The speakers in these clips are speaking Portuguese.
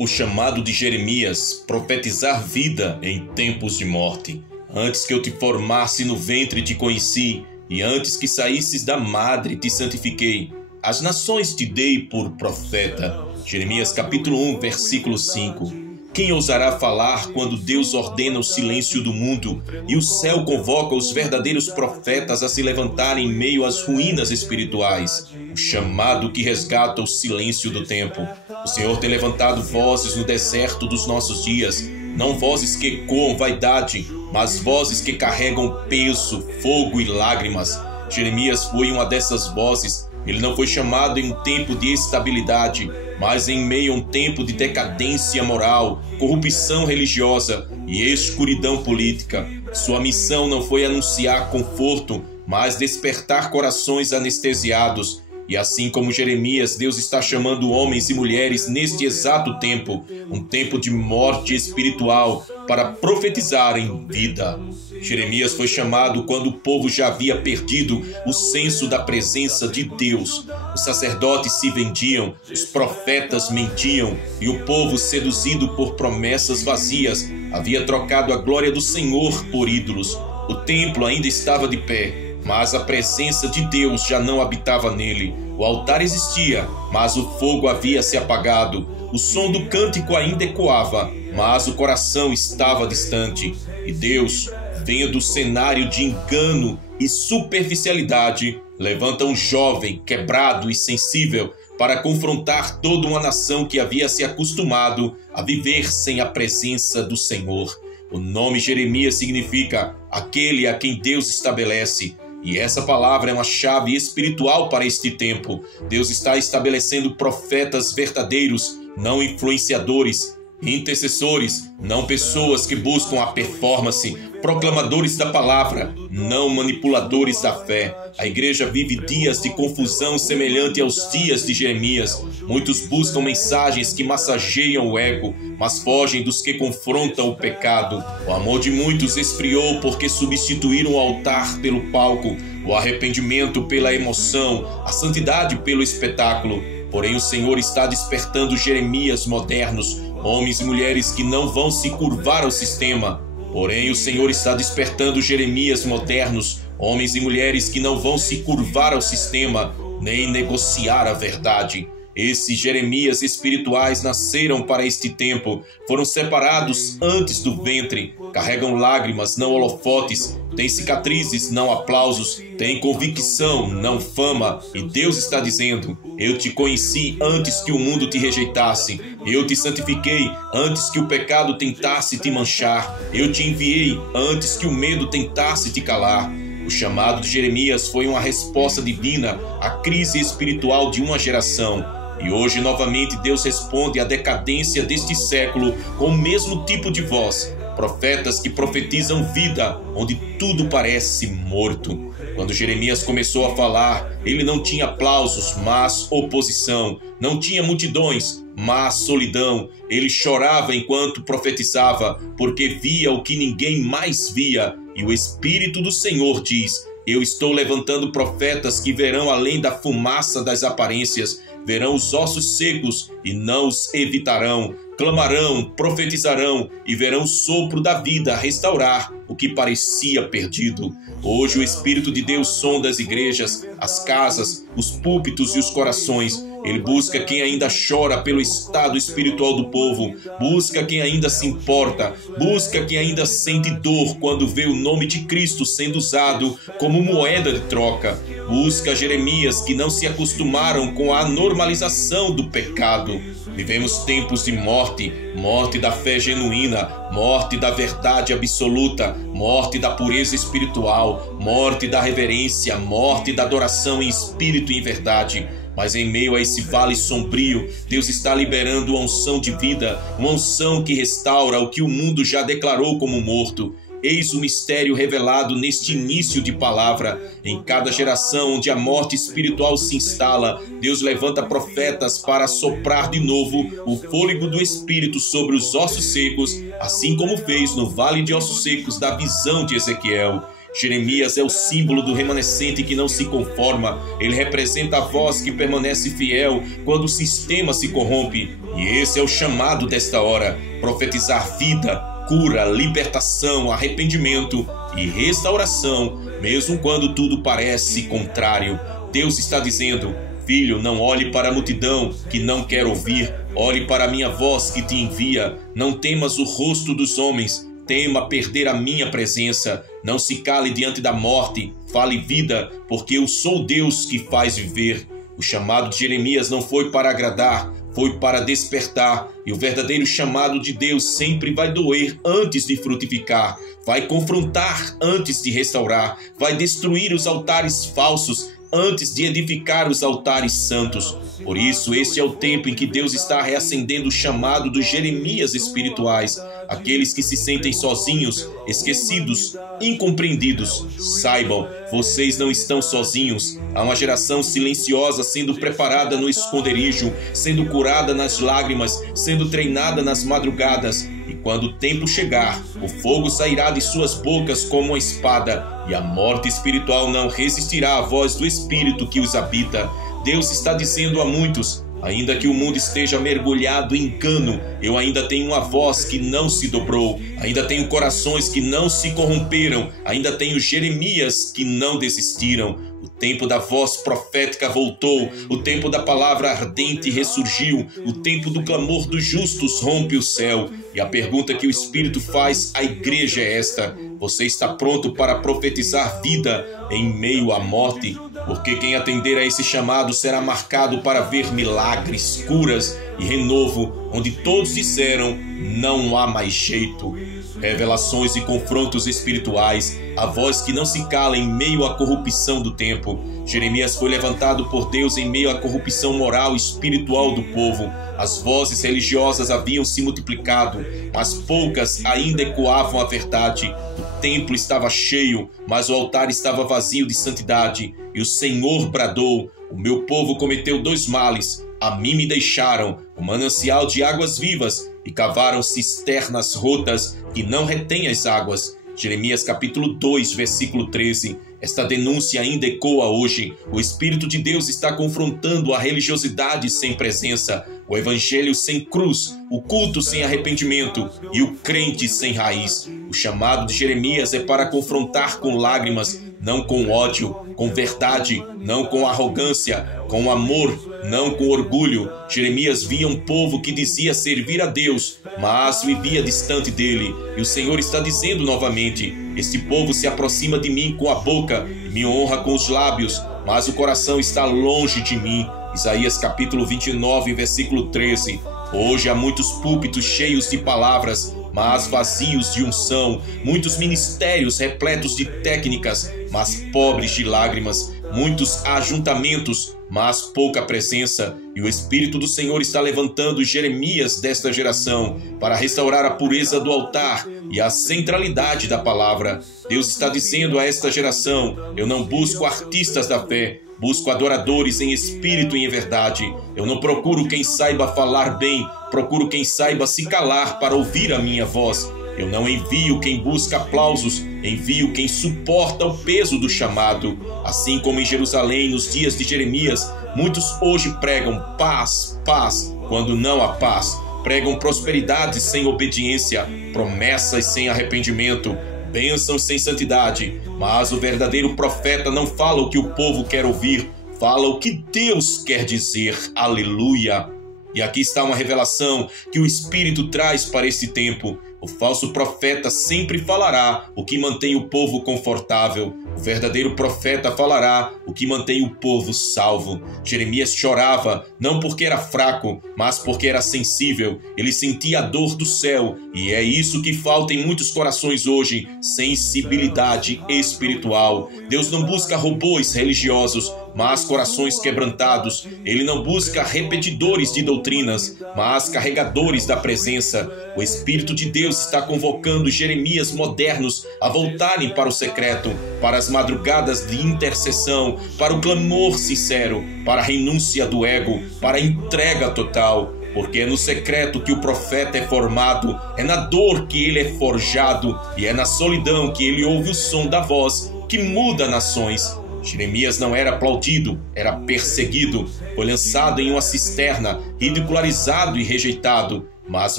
O chamado de Jeremias, profetizar vida em tempos de morte. Antes que eu te formasse no ventre te conheci, e antes que saísses da madre te santifiquei. As nações te dei por profeta. Jeremias capítulo 1, versículo 5. Quem ousará falar quando Deus ordena o silêncio do mundo e o céu convoca os verdadeiros profetas a se levantarem em meio às ruínas espirituais? O chamado que resgata o silêncio do tempo. O Senhor tem levantado vozes no deserto dos nossos dias, não vozes que ecoam vaidade, mas vozes que carregam peso, fogo e lágrimas. Jeremias foi uma dessas vozes. Ele não foi chamado em um tempo de estabilidade, mas em meio a um tempo de decadência moral, corrupção religiosa e escuridão política. Sua missão não foi anunciar conforto, mas despertar corações anestesiados. E assim como Jeremias, Deus está chamando homens e mulheres neste exato tempo, um tempo de morte espiritual, para profetizarem vida. Jeremias foi chamado quando o povo já havia perdido o senso da presença de Deus. Os sacerdotes se vendiam, os profetas mentiam, e o povo, seduzido por promessas vazias, havia trocado a glória do Senhor por ídolos. O templo ainda estava de pé, mas a presença de Deus já não habitava nele. O altar existia, mas o fogo havia se apagado. O som do cântico ainda ecoava, mas o coração estava distante. E Deus, vendo o cenário de engano e superficialidade, levanta um jovem, quebrado e sensível, para confrontar toda uma nação que havia se acostumado a viver sem a presença do Senhor. O nome Jeremias significa aquele a quem Deus estabelece. E essa palavra é uma chave espiritual para este tempo. Deus está estabelecendo profetas verdadeiros, não influenciadores, intercessores, não pessoas que buscam a performance, proclamadores da palavra, não manipuladores da fé. A igreja vive dias de confusão semelhante aos dias de Jeremias. Muitos buscam mensagens que massageiam o ego, mas fogem dos que confrontam o pecado. O amor de muitos esfriou porque substituíram o altar pelo palco, o arrependimento pela emoção, a santidade pelo espetáculo. Porém, o Senhor está despertando Jeremias modernos, homens e mulheres que não vão se curvar ao sistema. Porém, o Senhor está despertando Jeremias modernos, homens e mulheres que não vão se curvar ao sistema, nem negociar a verdade. Esses Jeremias espirituais nasceram para este tempo, foram separados antes do ventre, carregam lágrimas, não holofotes, têm cicatrizes, não aplausos, têm convicção, não fama, e Deus está dizendo: eu te conheci antes que o mundo te rejeitasse, eu te santifiquei antes que o pecado tentasse te manchar, eu te enviei antes que o medo tentasse te calar. O chamado de Jeremias foi uma resposta divina à crise espiritual de uma geração. E hoje, novamente, Deus responde à decadência deste século com o mesmo tipo de voz. Profetas que profetizam vida, onde tudo parece morto. Quando Jeremias começou a falar, ele não tinha aplausos, mas oposição. Não tinha multidões, mas solidão. Ele chorava enquanto profetizava, porque via o que ninguém mais via. E o Espírito do Senhor diz: eu estou levantando profetas que verão além da fumaça das aparências, verão os ossos secos e não os evitarão, clamarão, profetizarão e verão o sopro da vida restaurar o que parecia perdido. Hoje o Espírito de Deus sonda as igrejas, as casas, os púlpitos e os corações. Ele busca quem ainda chora pelo estado espiritual do povo, busca quem ainda se importa, busca quem ainda sente dor quando vê o nome de Cristo sendo usado como moeda de troca. Busca Jeremias que não se acostumaram com a normalização do pecado. Vivemos tempos de morte, morte da fé genuína, morte da verdade absoluta, morte da pureza espiritual, morte da reverência, morte da adoração em espírito e em verdade. Mas em meio a esse vale sombrio, Deus está liberando uma unção de vida, uma unção que restaura o que o mundo já declarou como morto. Eis o mistério revelado neste início de palavra. Em cada geração onde a morte espiritual se instala, Deus levanta profetas para soprar de novo o fôlego do Espírito sobre os ossos secos, assim como fez no vale de ossos secos da visão de Ezequiel. Jeremias é o símbolo do remanescente que não se conforma. Ele representa a voz que permanece fiel quando o sistema se corrompe. E esse é o chamado desta hora: profetizar vida, cura, libertação, arrependimento e restauração, mesmo quando tudo parece contrário. Deus está dizendo: filho, não olhe para a multidão que não quer ouvir, olhe para a minha voz que te envia. Não temas o rosto dos homens, tema perder a minha presença. Não se cale diante da morte, fale vida, porque eu sou Deus que faz viver. O chamado de Jeremias não foi para agradar, foi para despertar. E o verdadeiro chamado de Deus sempre vai doer antes de frutificar, vai confrontar antes de restaurar, vai destruir os altares falsos antes de edificar os altares santos. Por isso, este é o tempo em que Deus está reacendendo o chamado dos Jeremias espirituais, aqueles que se sentem sozinhos, esquecidos, incompreendidos. Saibam, vocês não estão sozinhos. Há uma geração silenciosa sendo preparada no esconderijo, sendo curada nas lágrimas, sendo treinada nas madrugadas. E quando o tempo chegar, o fogo sairá de suas bocas como uma espada, e a morte espiritual não resistirá à voz do Espírito que os habita. Deus está dizendo a muitos: ainda que o mundo esteja mergulhado em engano, eu ainda tenho uma voz que não se dobrou, ainda tenho corações que não se corromperam, ainda tenho Jeremias que não desistiram. O tempo da voz profética voltou, o tempo da palavra ardente ressurgiu, o tempo do clamor dos justos rompe o céu. E a pergunta que o Espírito faz à igreja é esta: você está pronto para profetizar vida em meio à morte? Porque quem atender a esse chamado será marcado para ver milagres, curas e renovo, onde todos disseram: não há mais jeito. Revelações e confrontos espirituais, a voz que não se cala em meio à corrupção do tempo. Jeremias foi levantado por Deus em meio à corrupção moral e espiritual do povo. As vozes religiosas haviam se multiplicado, mas poucas ainda ecoavam a verdade. O templo estava cheio, mas o altar estava vazio de santidade. E o Senhor bradou: o meu povo cometeu 2 males. A mim me deixaram o manancial de águas vivas e cavaram cisternas rotas que não retêm as águas. Jeremias capítulo 2, versículo 13. Esta denúncia ainda ecoa hoje. O Espírito de Deus está confrontando a religiosidade sem presença, o evangelho sem cruz, o culto sem arrependimento e o crente sem raiz. O chamado de Jeremias é para confrontar com lágrimas, não com ódio, com verdade, não com arrogância, com amor, não com orgulho. Jeremias via um povo que dizia servir a Deus, mas vivia distante dele. E o Senhor está dizendo novamente: este povo se aproxima de mim com a boca e me honra com os lábios, mas o coração está longe de mim. Isaías capítulo 29, versículo 13. Hoje há muitos púlpitos cheios de palavras, mas vazios de unção, muitos ministérios repletos de técnicas, mas pobres de lágrimas, muitos ajuntamentos, mas pouca presença. E o Espírito do Senhor está levantando Jeremias desta geração para restaurar a pureza do altar e a centralidade da palavra. Deus está dizendo a esta geração: eu não busco artistas da fé, busco adoradores em espírito e em verdade. Eu não procuro quem saiba falar bem, procuro quem saiba se calar para ouvir a minha voz. Eu não envio quem busca aplausos, envio quem suporta o peso do chamado. Assim como em Jerusalém, nos dias de Jeremias, muitos hoje pregam paz, paz, quando não há paz. Pregam prosperidade sem obediência, promessas sem arrependimento, bênçãos sem santidade. Mas o verdadeiro profeta não fala o que o povo quer ouvir, fala o que Deus quer dizer. Aleluia! E aqui está uma revelação que o Espírito traz para esse tempo. O falso profeta sempre falará o que mantém o povo confortável. O verdadeiro profeta falará o que mantém o povo salvo. Jeremias chorava, não porque era fraco, mas porque era sensível. Ele sentia a dor do céu, e é isso que falta em muitos corações hoje: sensibilidade espiritual. Deus não busca robôs religiosos, mas corações quebrantados. Ele não busca repetidores de doutrinas, mas carregadores da presença. O Espírito de Deus está convocando Jeremias modernos a voltarem para o secreto, para as madrugadas de intercessão, para o clamor sincero, para a renúncia do ego, para a entrega total. porque é no secreto que o profeta é formado, é na dor que ele é forjado, e é na solidão que ele ouve o som da voz que muda nações. Jeremias não era aplaudido, era perseguido, foi lançado em uma cisterna, ridicularizado e rejeitado. Mas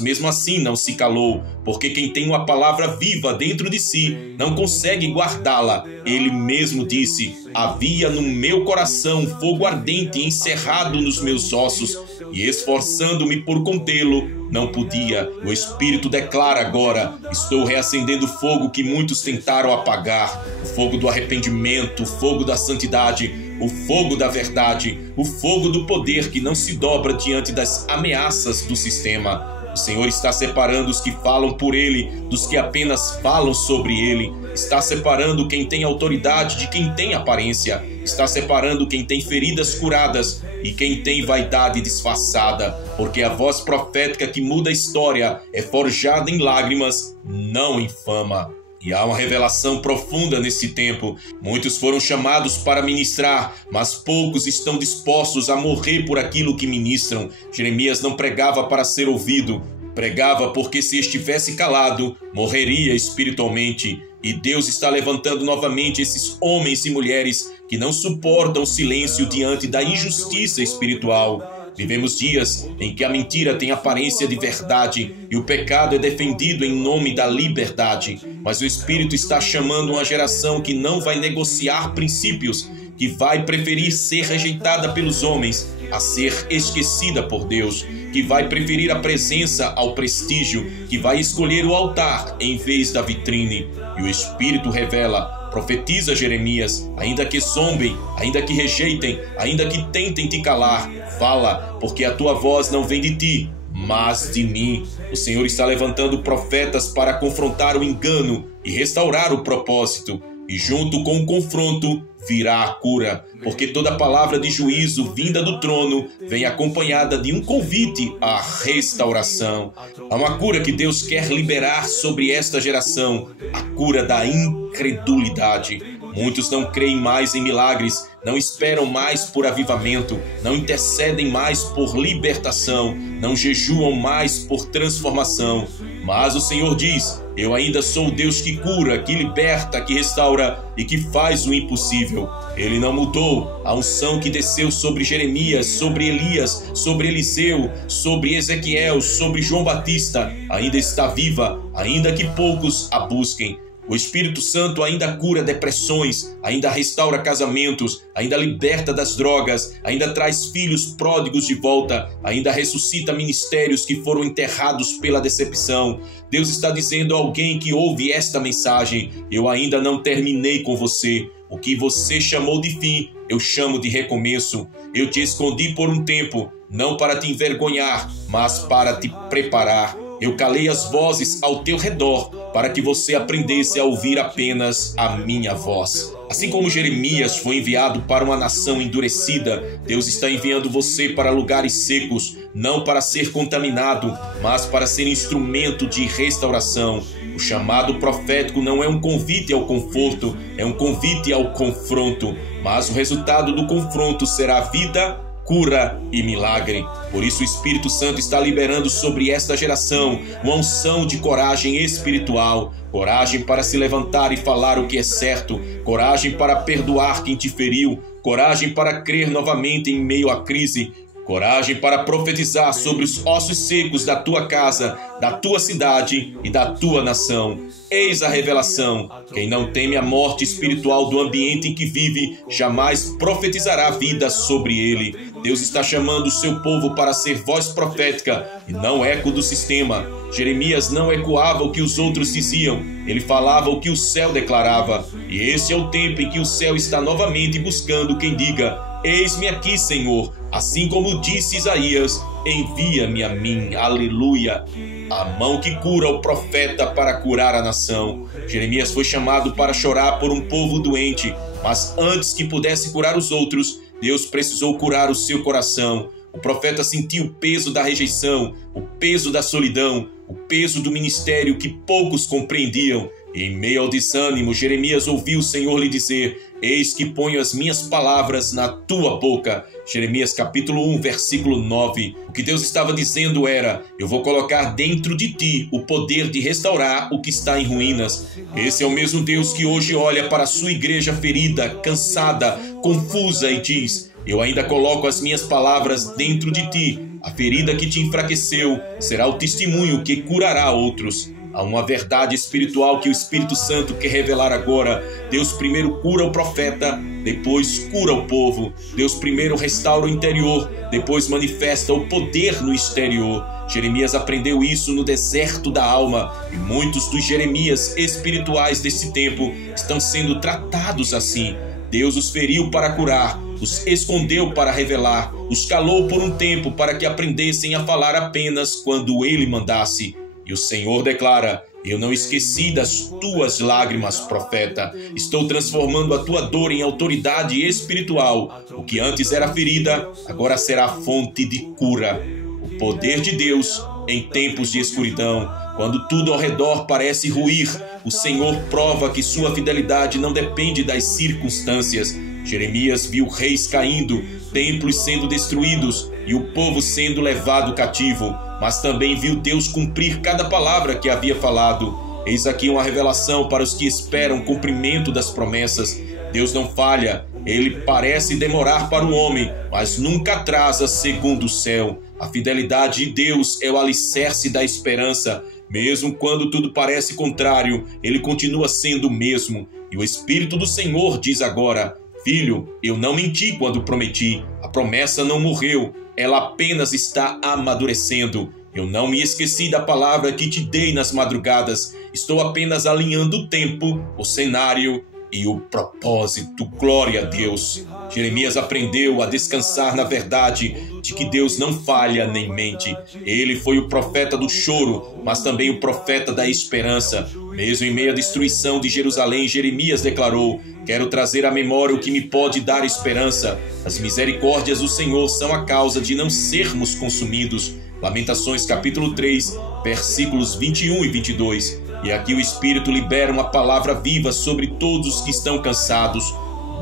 mesmo assim não se calou, porque quem tem uma palavra viva dentro de si não consegue guardá-la. Ele mesmo disse: havia no meu coração fogo ardente encerrado nos meus ossos, e esforçando-me por contê-lo, não podia. O Espírito declara agora: estou reacendendo o fogo que muitos tentaram apagar, o fogo do arrependimento, o fogo da santidade, o fogo da verdade, o fogo do poder que não se dobra diante das ameaças do sistema. O Senhor está separando os que falam por Ele dos que apenas falam sobre Ele. Está separando quem tem autoridade de quem tem aparência. Está separando quem tem feridas curadas e quem tem vaidade disfarçada. Porque a voz profética que muda a história é forjada em lágrimas, não em fama. E há uma revelação profunda nesse tempo. Muitos foram chamados para ministrar, mas poucos estão dispostos a morrer por aquilo que ministram. Jeremias não pregava para ser ouvido, pregava porque se estivesse calado, morreria espiritualmente. E Deus está levantando novamente esses homens e mulheres que não suportam o silêncio diante da injustiça espiritual. Vivemos dias em que a mentira tem aparência de verdade e o pecado é defendido em nome da liberdade. Mas o Espírito está chamando uma geração que não vai negociar princípios, que vai preferir ser rejeitada pelos homens a ser esquecida por Deus, que vai preferir a presença ao prestígio, que vai escolher o altar em vez da vitrine. E o Espírito revela: profetiza, Jeremias, ainda que zombem, ainda que rejeitem, ainda que tentem te calar, fala, porque a tua voz não vem de ti, mas de mim. O Senhor está levantando profetas para confrontar o engano e restaurar o propósito. E junto com o confronto virá a cura, porque toda palavra de juízo vinda do trono vem acompanhada de um convite à restauração. Há uma cura que Deus quer liberar sobre esta geração, a cura da incredulidade. Muitos não creem mais em milagres, não esperam mais por avivamento, não intercedem mais por libertação, não jejuam mais por transformação. Mas o Senhor diz: eu ainda sou o Deus que cura, que liberta, que restaura e que faz o impossível. Ele não mudou. A unção que desceu sobre Jeremias, sobre Elias, sobre Eliseu, sobre Ezequiel, sobre João Batista, ainda está viva, ainda que poucos a busquem. O Espírito Santo ainda cura depressões, ainda restaura casamentos, ainda liberta das drogas, ainda traz filhos pródigos de volta, ainda ressuscita ministérios que foram enterrados pela decepção. Deus está dizendo a alguém que ouve esta mensagem: eu ainda não terminei com você. O que você chamou de fim, eu chamo de recomeço. Eu te escondi por um tempo, não para te envergonhar, mas para te preparar. Eu calei as vozes ao teu redor, para que você aprendesse a ouvir apenas a minha voz. Assim como Jeremias foi enviado para uma nação endurecida, Deus está enviando você para lugares secos, não para ser contaminado, mas para ser instrumento de restauração. O chamado profético não é um convite ao conforto, é um convite ao confronto. Mas o resultado do confronto será vida, cura e milagre. Por isso o Espírito Santo está liberando sobre esta geração uma unção de coragem espiritual, coragem para se levantar e falar o que é certo, coragem para perdoar quem te feriu, coragem para crer novamente em meio à crise, coragem para profetizar sobre os ossos secos da tua casa, da tua cidade e da tua nação. Eis a revelação: quem não teme a morte espiritual do ambiente em que vive, jamais profetizará vida sobre ele. Deus está chamando o seu povo para ser voz profética e não eco do sistema. Jeremias não ecoava o que os outros diziam, ele falava o que o céu declarava. E esse é o tempo em que o céu está novamente buscando quem diga: eis-me aqui, Senhor. Assim como disse Isaías: envia-me a mim. Aleluia. A mão que cura o profeta para curar a nação. Jeremias foi chamado para chorar por um povo doente, mas antes que pudesse curar os outros, Deus precisou curar o seu coração. O profeta sentiu o peso da rejeição, o peso da solidão, o peso do ministério que poucos compreendiam. E em meio ao desânimo, Jeremias ouviu o Senhor lhe dizer: eis que ponho as minhas palavras na tua boca. Jeremias capítulo 1, versículo 9. O que Deus estava dizendo era: eu vou colocar dentro de ti o poder de restaurar o que está em ruínas. Esse é o mesmo Deus que hoje olha para a sua igreja ferida, cansada, confusa e diz: eu ainda coloco as minhas palavras dentro de ti. A ferida que te enfraqueceu será o testemunho que curará outros. Há uma verdade espiritual que o Espírito Santo quer revelar agora. Deus primeiro cura o profeta, depois cura o povo. Deus primeiro restaura o interior, depois manifesta o poder no exterior. Jeremias aprendeu isso no deserto da alma, e muitos dos Jeremias espirituais desse tempo estão sendo tratados assim. Deus os feriu para curar, os escondeu para revelar, os calou por um tempo para que aprendessem a falar apenas quando Ele mandasse. E o Senhor declara: eu não esqueci das tuas lágrimas, profeta. Estou transformando a tua dor em autoridade espiritual. O que antes era ferida, agora será fonte de cura. O poder de Deus em tempos de escuridão. Quando tudo ao redor parece ruir, o Senhor prova que sua fidelidade não depende das circunstâncias. Jeremias viu reis caindo, templos sendo destruídos e o povo sendo levado cativo, mas também viu Deus cumprir cada palavra que havia falado. Eis aqui uma revelação para os que esperam o cumprimento das promessas. Deus não falha, Ele parece demorar para o homem, mas nunca atrasa segundo o céu. A fidelidade de Deus é o alicerce da esperança. Mesmo quando tudo parece contrário, Ele continua sendo o mesmo. E o Espírito do Senhor diz agora: filho, eu não menti quando prometi. A promessa não morreu, ela apenas está amadurecendo. Eu não me esqueci da palavra que te dei nas madrugadas. Estou apenas alinhando o tempo, o cenário e o propósito. Glória a Deus. Jeremias aprendeu a descansar na verdade de que Deus não falha nem mente. Ele foi o profeta do choro, mas também o profeta da esperança. Mesmo em meio à destruição de Jerusalém, Jeremias declarou: quero trazer à memória o que me pode dar esperança. As misericórdias do Senhor são a causa de não sermos consumidos. Lamentações capítulo 3, versículos 21 e 22. E aqui o Espírito libera uma palavra viva sobre todos os que estão cansados.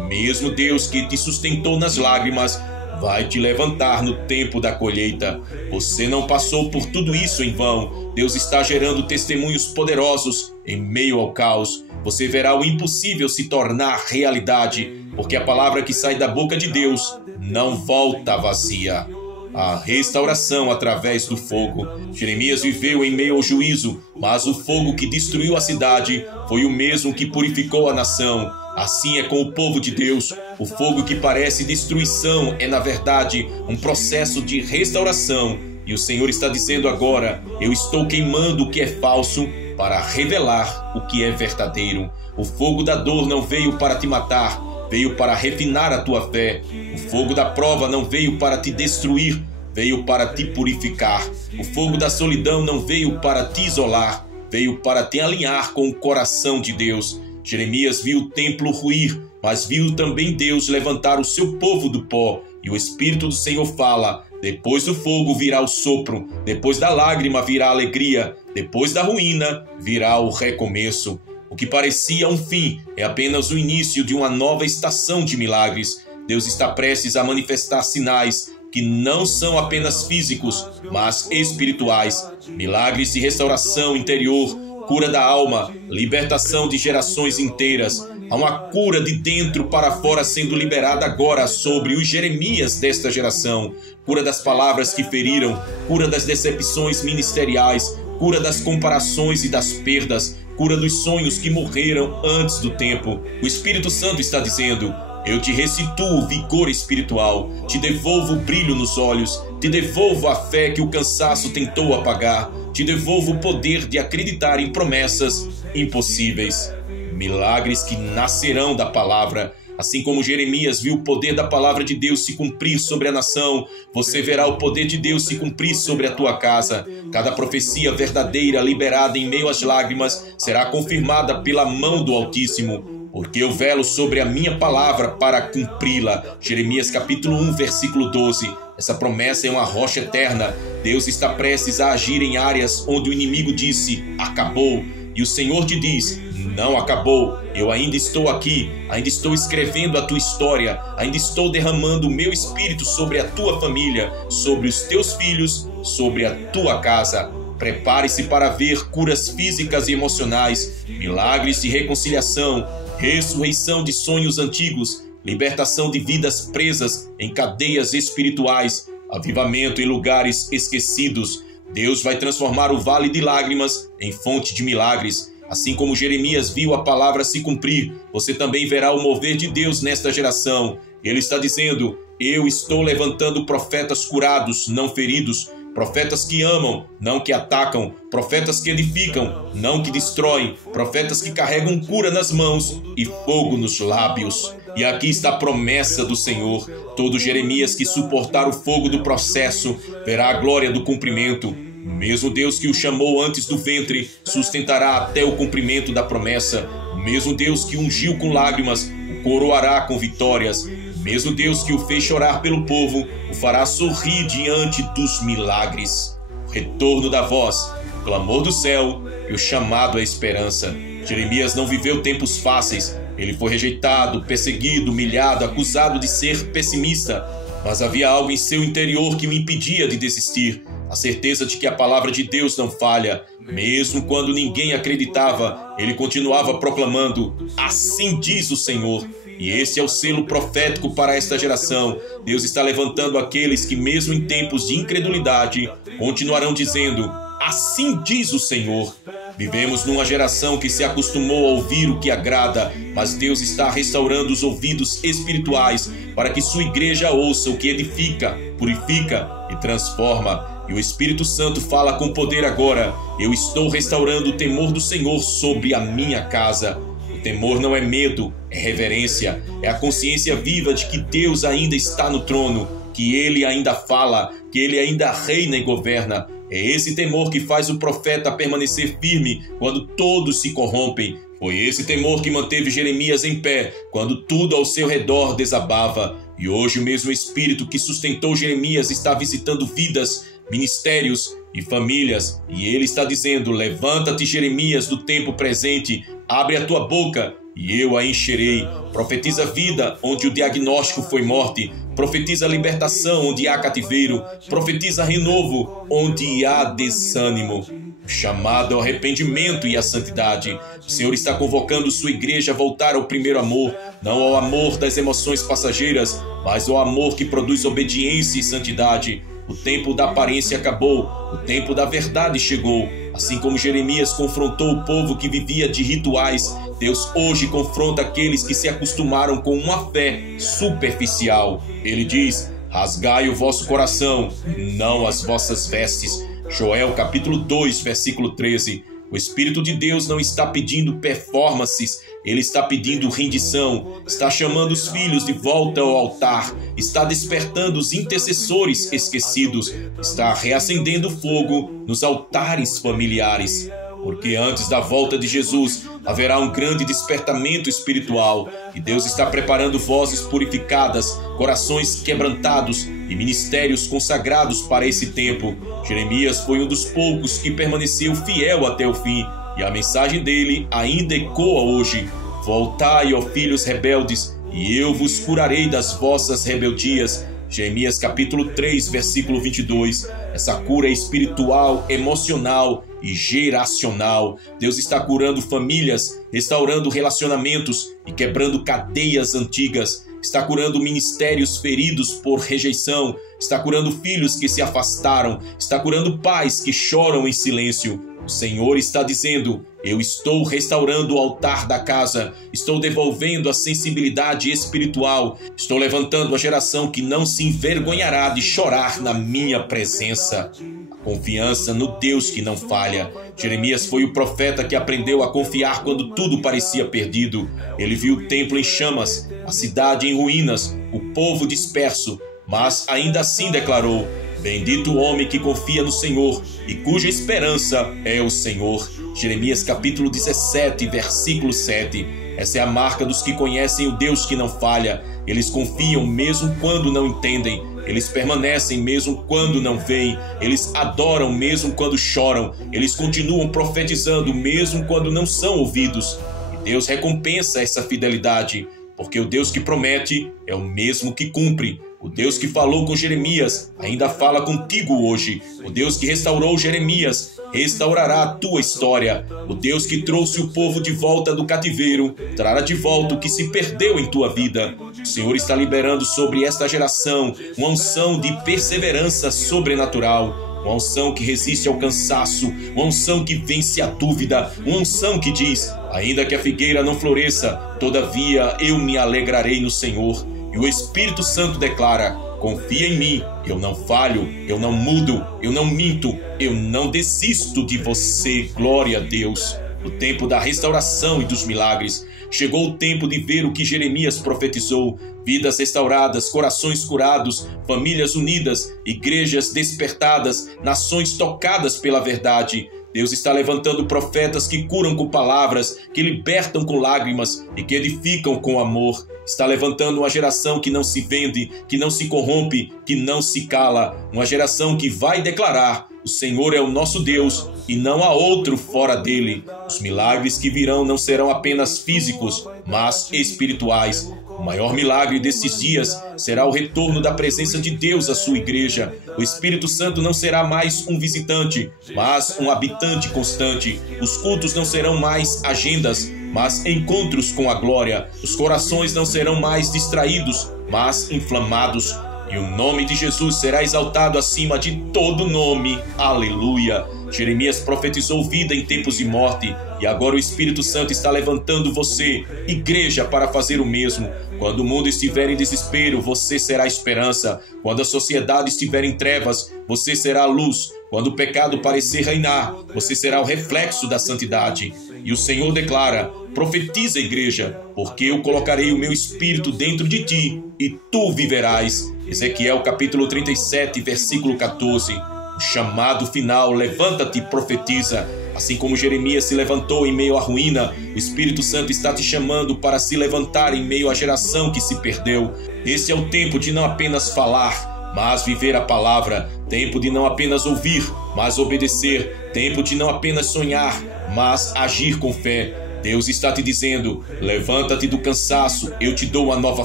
Mesmo Deus que te sustentou nas lágrimas vai te levantar no tempo da colheita. Você não passou por tudo isso em vão. Deus está gerando testemunhos poderosos em meio ao caos. Você verá o impossível se tornar realidade, porque a palavra que sai da boca de Deus não volta vazia. A restauração através do fogo. Jeremias viveu em meio ao juízo, mas o fogo que destruiu a cidade foi o mesmo que purificou a nação. Assim é com o povo de Deus. O fogo que parece destruição é, na verdade, um processo de restauração. E o Senhor está dizendo agora: eu estou queimando o que é falso para revelar o que é verdadeiro. O fogo da dor não veio para te matar, veio para refinar a tua fé. O fogo da prova não veio para te destruir, veio para te purificar. O fogo da solidão não veio para te isolar, veio para te alinhar com o coração de Deus. Jeremias viu o templo ruir, mas viu também Deus levantar o seu povo do pó. E o Espírito do Senhor fala: depois do fogo virá o sopro, depois da lágrima virá a alegria, depois da ruína virá o recomeço. O que parecia um fim é apenas o início de uma nova estação de milagres. Deus está prestes a manifestar sinais que não são apenas físicos, mas espirituais. Milagres de restauração interior, cura da alma, libertação de gerações inteiras. Há uma cura de dentro para fora sendo liberada agora sobre os Jeremias desta geração. Cura das palavras que feriram, cura das decepções ministeriais, cura das comparações e das perdas, cura dos sonhos que morreram antes do tempo. O Espírito Santo está dizendo: eu te restituo o vigor espiritual, te devolvo o brilho nos olhos, te devolvo a fé que o cansaço tentou apagar, te devolvo o poder de acreditar em promessas impossíveis. Milagres que nascerão da palavra. Assim como Jeremias viu o poder da palavra de Deus se cumprir sobre a nação, você verá o poder de Deus se cumprir sobre a tua casa. Cada profecia verdadeira liberada em meio às lágrimas será confirmada pela mão do Altíssimo, porque eu velo sobre a minha palavra para cumpri-la. Jeremias capítulo 1, versículo 12. Essa promessa é uma rocha eterna. Deus está prestes a agir em áreas onde o inimigo disse: acabou. E o Senhor te diz: não acabou. Eu ainda estou aqui, ainda estou escrevendo a tua história, ainda estou derramando o meu espírito sobre a tua família, sobre os teus filhos, sobre a tua casa. Prepare-se para ver curas físicas e emocionais, milagres de reconciliação, ressurreição de sonhos antigos, libertação de vidas presas em cadeias espirituais, avivamento em lugares esquecidos. Deus vai transformar o vale de lágrimas em fonte de milagres. Assim como Jeremias viu a palavra se cumprir, você também verá o mover de Deus nesta geração. Ele está dizendo: eu estou levantando profetas curados, não feridos, profetas que amam, não que atacam, profetas que edificam, não que destroem, profetas que carregam cura nas mãos e fogo nos lábios. E aqui está a promessa do Senhor: todo Jeremias que suportar o fogo do processo verá a glória do cumprimento. O mesmo Deus que o chamou antes do ventre sustentará até o cumprimento da promessa. O mesmo Deus que ungiu com lágrimas o coroará com vitórias. O mesmo Deus que o fez chorar pelo povo o fará sorrir diante dos milagres. O retorno da voz, o clamor do céu e o chamado à esperança. Jeremias não viveu tempos fáceis. Ele foi rejeitado, perseguido, humilhado, acusado de ser pessimista. Mas havia algo em seu interior que o impedia de desistir. A certeza de que a palavra de Deus não falha. Mesmo quando ninguém acreditava, ele continuava proclamando: assim diz o Senhor. E esse é o selo profético para esta geração. Deus está levantando aqueles que, mesmo em tempos de incredulidade, continuarão dizendo: assim diz o Senhor. Vivemos numa geração que se acostumou a ouvir o que agrada, mas Deus está restaurando os ouvidos espirituais para que sua igreja ouça o que edifica, purifica e transforma. E o Espírito Santo fala com poder agora: eu estou restaurando o temor do Senhor sobre a minha casa. O temor não é medo, é reverência, é a consciência viva de que Deus ainda está no trono, que Ele ainda fala, que Ele ainda reina e governa. É esse temor que faz o profeta permanecer firme quando todos se corrompem. Foi esse temor que manteve Jeremias em pé quando tudo ao seu redor desabava. E hoje o mesmo Espírito que sustentou Jeremias está visitando vidas, ministérios e famílias. E ele está dizendo: levanta-te, Jeremias, do tempo presente, abre a tua boca e eu a encherei. Profetiza vida onde o diagnóstico foi morte. Profetiza libertação onde há cativeiro. Profetiza renovo onde há desânimo. Chamado ao arrependimento e à santidade. O Senhor está convocando sua igreja a voltar ao primeiro amor, não ao amor das emoções passageiras, mas ao amor que produz obediência e santidade. O tempo da aparência acabou, o tempo da verdade chegou. Assim como Jeremias confrontou o povo que vivia de rituais, Deus hoje confronta aqueles que se acostumaram com uma fé superficial. Ele diz: rasgai o vosso coração, não as vossas vestes. Joel capítulo 2, versículo 13. O Espírito de Deus não está pedindo performances, ele está pedindo rendição, está chamando os filhos de volta ao altar, está despertando os intercessores esquecidos, está reacendendo fogo nos altares familiares. Porque antes da volta de Jesus haverá um grande despertamento espiritual e Deus está preparando vozes purificadas, corações quebrantados e ministérios consagrados para esse tempo. Jeremias foi um dos poucos que permaneceu fiel até o fim e a mensagem dele ainda ecoa hoje: voltai, ó filhos rebeldes, e eu vos curarei das vossas rebeldias. Jeremias capítulo 3, versículo 22. Essa cura é espiritual, emocional e geracional. Deus está curando famílias, restaurando relacionamentos e quebrando cadeias antigas. Está curando ministérios feridos por rejeição. Está curando filhos que se afastaram. Está curando pais que choram em silêncio. O Senhor está dizendo: eu estou restaurando o altar da casa, estou devolvendo a sensibilidade espiritual, estou levantando a geração que não se envergonhará de chorar na minha presença. A confiança no Deus que não falha. Jeremias foi o profeta que aprendeu a confiar quando tudo parecia perdido. Ele viu o templo em chamas, a cidade em ruínas, o povo disperso, mas ainda assim declarou: bendito o homem que confia no Senhor e cuja esperança é o Senhor. Jeremias capítulo 17, versículo 7. Essa é a marca dos que conhecem o Deus que não falha. Eles confiam mesmo quando não entendem. Eles permanecem mesmo quando não veem. Eles adoram mesmo quando choram. Eles continuam profetizando mesmo quando não são ouvidos. E Deus recompensa essa fidelidade, porque o Deus que promete é o mesmo que cumpre. O Deus que falou com Jeremias ainda fala contigo hoje. O Deus que restaurou Jeremias restaurará a tua história. O Deus que trouxe o povo de volta do cativeiro trará de volta o que se perdeu em tua vida. O Senhor está liberando sobre esta geração uma unção de perseverança sobrenatural. Uma unção que resiste ao cansaço, uma unção que vence a dúvida, uma unção que diz: ainda que a figueira não floresça, todavia eu me alegrarei no Senhor. E o Espírito Santo declara: confia em mim, eu não falho, eu não mudo, eu não minto, eu não desisto de você. Glória a Deus. O tempo da restauração e dos milagres. Chegou o tempo de ver o que Jeremias profetizou: vidas restauradas, corações curados, famílias unidas, igrejas despertadas, nações tocadas pela verdade. Deus está levantando profetas que curam com palavras, que libertam com lágrimas e que edificam com amor. Está levantando uma geração que não se vende, que não se corrompe, que não se cala. Uma geração que vai declarar: o Senhor é o nosso Deus e não há outro fora dele. Os milagres que virão não serão apenas físicos, mas espirituais. O maior milagre desses dias será o retorno da presença de Deus à sua igreja. O Espírito Santo não será mais um visitante, mas um habitante constante. Os cultos não serão mais agendas, mas encontros com a glória. Os corações não serão mais distraídos, mas inflamados. E o nome de Jesus será exaltado acima de todo nome. Aleluia! Jeremias profetizou vida em tempos de morte, e agora o Espírito Santo está levantando você, igreja, para fazer o mesmo. Quando o mundo estiver em desespero, você será esperança. Quando a sociedade estiver em trevas, você será a luz. Quando o pecado parecer reinar, você será o reflexo da santidade. E o Senhor declara: profetiza, igreja, porque eu colocarei o meu Espírito dentro de ti, e tu viverás. Ezequiel capítulo 37, versículo 14. O chamado final: levanta-te e profetiza. Assim como Jeremias se levantou em meio à ruína, o Espírito Santo está te chamando para se levantar em meio à geração que se perdeu. Esse é o tempo de não apenas falar, mas viver a palavra. Tempo de não apenas ouvir, mas obedecer. Tempo de não apenas sonhar, mas agir com fé. Deus está te dizendo: levanta-te do cansaço, eu te dou uma nova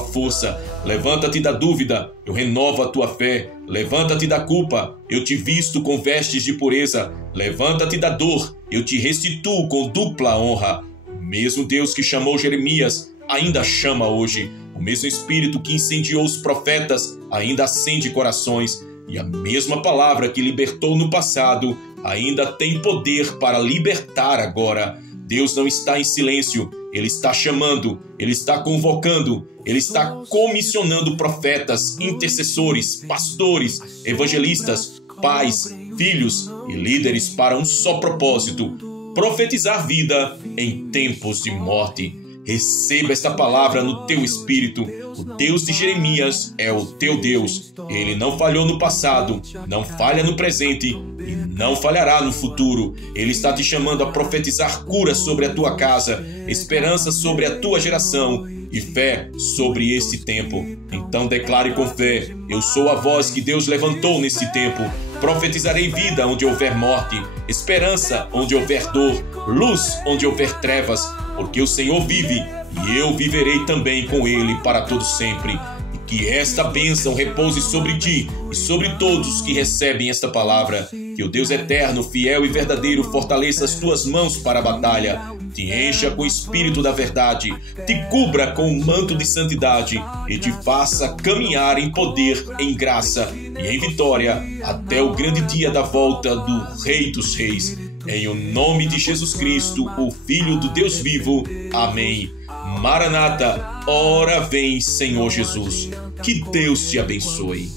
força. Levanta-te da dúvida, eu renovo a tua fé. Levanta-te da culpa, eu te visto com vestes de pureza. Levanta-te da dor, eu te restituo com dupla honra. O mesmo Deus que chamou Jeremias ainda chama hoje. O mesmo Espírito que incendiou os profetas ainda acende corações. E a mesma palavra que libertou no passado ainda tem poder para libertar agora. Deus não está em silêncio, Ele está chamando, Ele está convocando, Ele está comissionando profetas, intercessores, pastores, evangelistas, pais, filhos e líderes para um só propósito: profetizar vida em tempos de morte. Receba esta palavra no teu espírito. O Deus de Jeremias é o teu Deus. Ele não falhou no passado, não falha no presente e não falhará no futuro. Ele está te chamando a profetizar cura sobre a tua casa, esperança sobre a tua geração e fé sobre este tempo. Então declare com fé: eu sou a voz que Deus levantou nesse tempo. Profetizarei vida onde houver morte, esperança onde houver dor, luz onde houver trevas, porque o Senhor vive e eu viverei também com Ele para todo sempre. E que esta bênção repouse sobre ti e sobre todos que recebem esta palavra. Que o Deus eterno, fiel e verdadeiro fortaleça as tuas mãos para a batalha, te encha com o Espírito da verdade, te cubra com o manto de santidade e te faça caminhar em poder, em graça e em vitória até o grande dia da volta do Rei dos Reis. Em o nome de Jesus Cristo, o Filho do Deus vivo. Amém. Maranata, ora vem, Senhor Jesus. Que Deus te abençoe.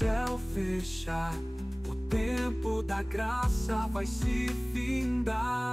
O tempo da graça vai se findar.